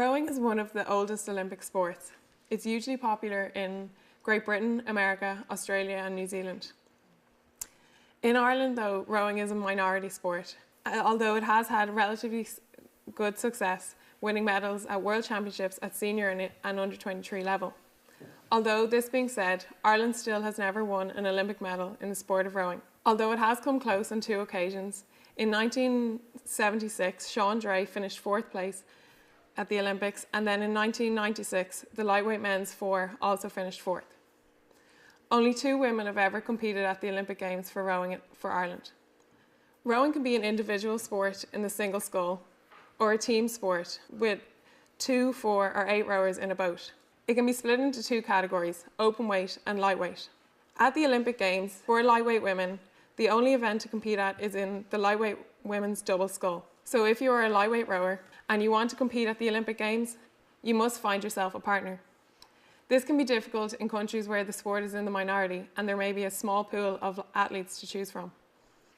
Rowing is one of the oldest Olympic sports. It's hugely popular in Great Britain, America, Australia and New Zealand. In Ireland, though, rowing is a minority sport, although it has had relatively good success, winning medals at World Championships at senior and under-23 level. Although, this being said, Ireland still has never won an Olympic medal in the sport of rowing. Although it has come close on 2 occasions, in 1976, Sean Drey finished 4th place at the Olympics, and then in 1996, the lightweight men's 4 also finished 4th. Only 2 women have ever competed at the Olympic Games for rowing for Ireland. Rowing can be an individual sport in the single scull, or a team sport with 2, 4 or 8 rowers in a boat. It can be split into 2 categories, open weight and lightweight. At the Olympic Games, for lightweight women, the only event to compete at is in the lightweight women's double scull. So if you are a lightweight rower and you want to compete at the Olympic Games, you must find yourself a partner. This can be difficult in countries where the sport is in the minority and there may be a small pool of athletes to choose from.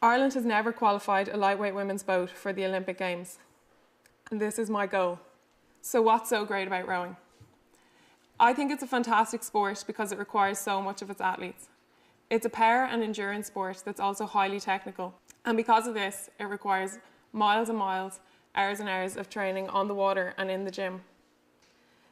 Ireland has never qualified a lightweight women's boat for the Olympic Games, and this is my goal. So what's so great about rowing? I think it's a fantastic sport because it requires so much of its athletes. It's a power and endurance sport that's also highly technical, and because of this, it requires miles and miles, hours and hours of training on the water and in the gym.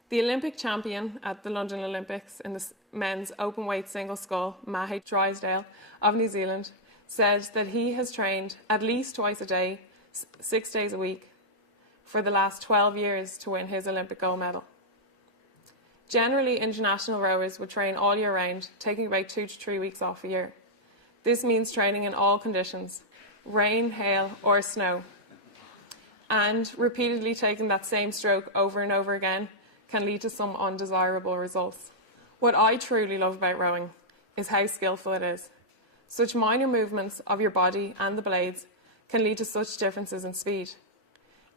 The Olympic champion at the London Olympics in the men's open weight single scull, Mahe Drysdale of New Zealand, said that he has trained at least twice a day, 6 days a week, for the last 12 years to win his Olympic gold medal. Generally, international rowers would train all year round, taking about 2 to 3 weeks off a year. This means training in all conditions, rain, hail or snow, and repeatedly taking that same stroke over and over again can lead to some undesirable results. What I truly love about rowing is how skillful it is. Such minor movements of your body and the blades can lead to such differences in speed.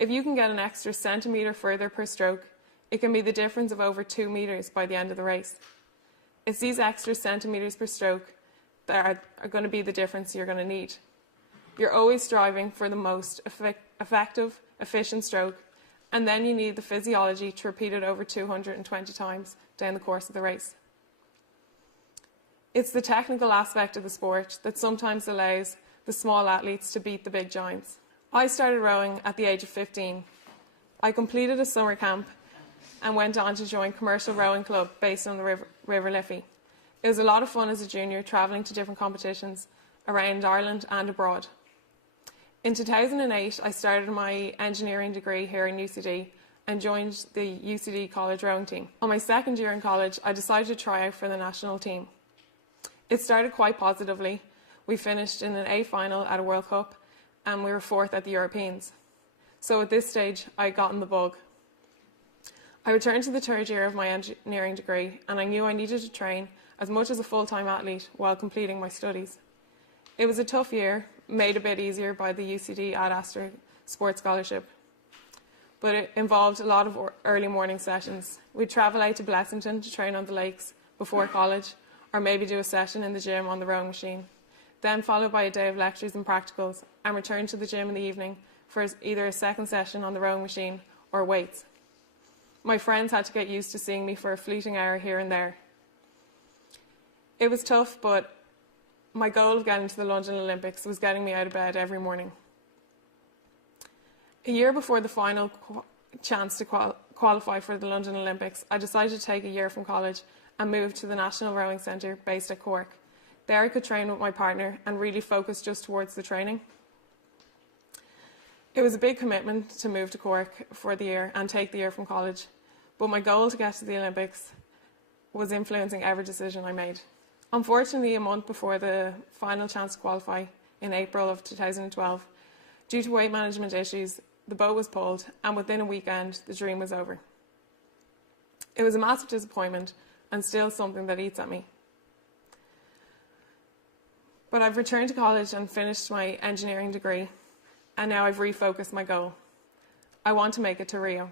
If you can get an extra centimetre further per stroke, it can be the difference of over 2 metres by the end of the race. It's these extra centimetres per stroke that are going to be the difference you're going to need. You're always striving for the most effective, efficient stroke, and then you need the physiology to repeat it over 220 times down the course of the race. It's the technical aspect of the sport that sometimes allows the small athletes to beat the big giants. I started rowing at the age of 15. I completed a summer camp and went on to join Commercial Rowing Club based on the River Liffey. It was a lot of fun as a junior, travelling to different competitions around Ireland and abroad. In 2008, I started my engineering degree here in UCD and joined the UCD college rowing team. On my 2nd year in college, I decided to try out for the national team. It started quite positively. We finished in an A final at a World Cup and we were 4th at the Europeans. So at this stage, I had gotten the bug. I returned to the 3rd year of my engineering degree and I knew I needed to train as much as a full-time athlete while completing my studies. It was a tough year, made a bit easier by the UCD Ad Astra Sports Scholarship, but it involved a lot of early morning sessions. We'd travel out to Blessington to train on the lakes before college, or maybe do a session in the gym on the rowing machine, then followed by a day of lectures and practicals, and return to the gym in the evening for either a second session on the rowing machine or weights. My friends had to get used to seeing me for a fleeting hour here and there. It was tough, but my goal of getting to the London Olympics was getting me out of bed every morning. A year before the final chance to qualify for the London Olympics, I decided to take a year from college and move to the National Rowing Centre based at Cork. There I could train with my partner and really focus just towards the training. It was a big commitment to move to Cork for the year and take the year from college, but my goal to get to the Olympics was influencing every decision I made. Unfortunately, a month before the final chance to qualify in April of 2012, due to weight management issues, the boat was pulled and within a weekend the dream was over. It was a massive disappointment and still something that eats at me. But I've returned to college and finished my engineering degree, and now I've refocused my goal. I want to make it to Rio.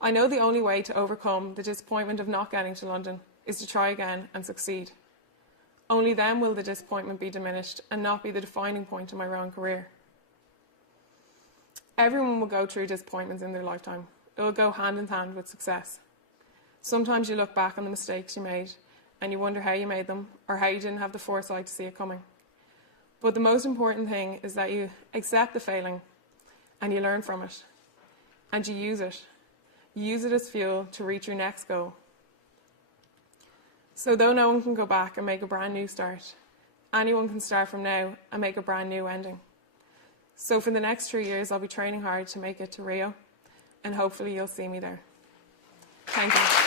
I know the only way to overcome the disappointment of not getting to London is to try again and succeed. Only then will the disappointment be diminished and not be the defining point in my rowing career. Everyone will go through disappointments in their lifetime. It will go hand in hand with success. Sometimes you look back on the mistakes you made and you wonder how you made them or how you didn't have the foresight to see it coming. But the most important thing is that you accept the failing and you learn from it and you use it. You use it as fuel to reach your next goal. So though no one can go back and make a brand new start, anyone can start from now and make a brand new ending. So for the next 3 years, I'll be training hard to make it to Rio, and hopefully you'll see me there. Thank you.